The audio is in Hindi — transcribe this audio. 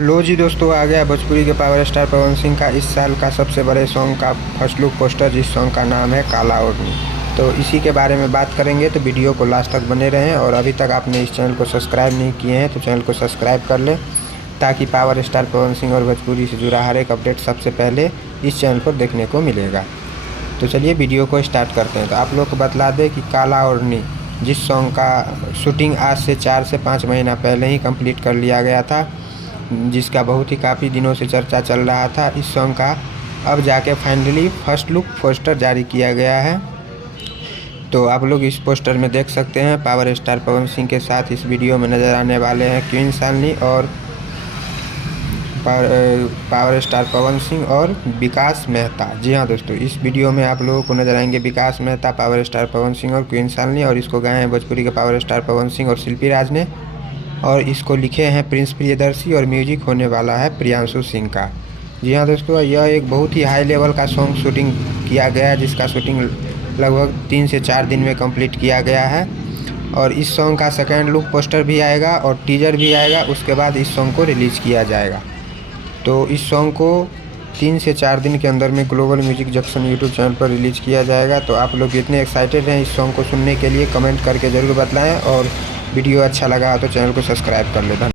लो जी दोस्तों, आ गया भोजपुरी के पावर स्टार पवन सिंह का इस साल का सबसे बड़े सॉन्ग का फर्स्ट लुक पोस्टर, जिस सॉन्ग का नाम है काला ओढ़नी। तो इसी के बारे में बात करेंगे, तो वीडियो को लास्ट तक बने रहें। और अभी तक आपने इस चैनल को सब्सक्राइब नहीं किए हैं तो चैनल को सब्सक्राइब कर लें, ताकि पावर स्टार पवन सिंह और भोजपुरी से जुड़ा हर एक अपडेट सबसे पहले इस चैनल पर देखने को मिलेगा। तो चलिए वीडियो को स्टार्ट करते हैं। तो आप लोग को बतला दें कि काला ओढ़नी जिस सॉन्ग का शूटिंग आज से 4 से 5 महीना पहले ही कंप्लीट कर लिया गया था, जिसका बहुत ही काफ़ी दिनों से चर्चा चल रहा था, इस सॉन्ग का अब जाके फाइनली फर्स्ट लुक पोस्टर जारी किया गया है। तो आप लोग इस पोस्टर में देख सकते हैं पावर स्टार पवन सिंह के साथ इस वीडियो में नज़र आने वाले हैं क्वीन शालिनी और पावर स्टार पवन सिंह और विकास मेहता। जी हाँ दोस्तों, इस वीडियो में आप लोगों को नजर आएंगे विकास मेहता, पावर स्टार पवन सिंह और क्वीन शालिनी। और इसको गाए हैं भोजपुरी के पावर स्टार पवन सिंह और शिल्पी राज ने, और इसको लिखे हैं प्रिंस प्रियदर्शी, और म्यूजिक होने वाला है प्रियांशु सिंह का। जी हाँ दोस्तों, यह एक बहुत ही हाई लेवल का सॉन्ग शूटिंग किया गया, जिसका शूटिंग लगभग 3 से 4 दिन में कंप्लीट किया गया है। और इस सॉन्ग का सेकेंड लुक पोस्टर भी आएगा और टीजर भी आएगा, उसके बाद इस सॉन्ग को रिलीज़ किया जाएगा। तो इस सॉन्ग को 3 से 4 दिन के अंदर में global music junction YouTube channel पर रिलीज़ किया जाएगा। तो आप लोग इतने एक्साइटेड हैं इस सॉन्ग को सुनने के लिए, कमेंट करके ज़रूर बताएं। और वीडियो अच्छा लगा तो चैनल को सब्सक्राइब कर लें।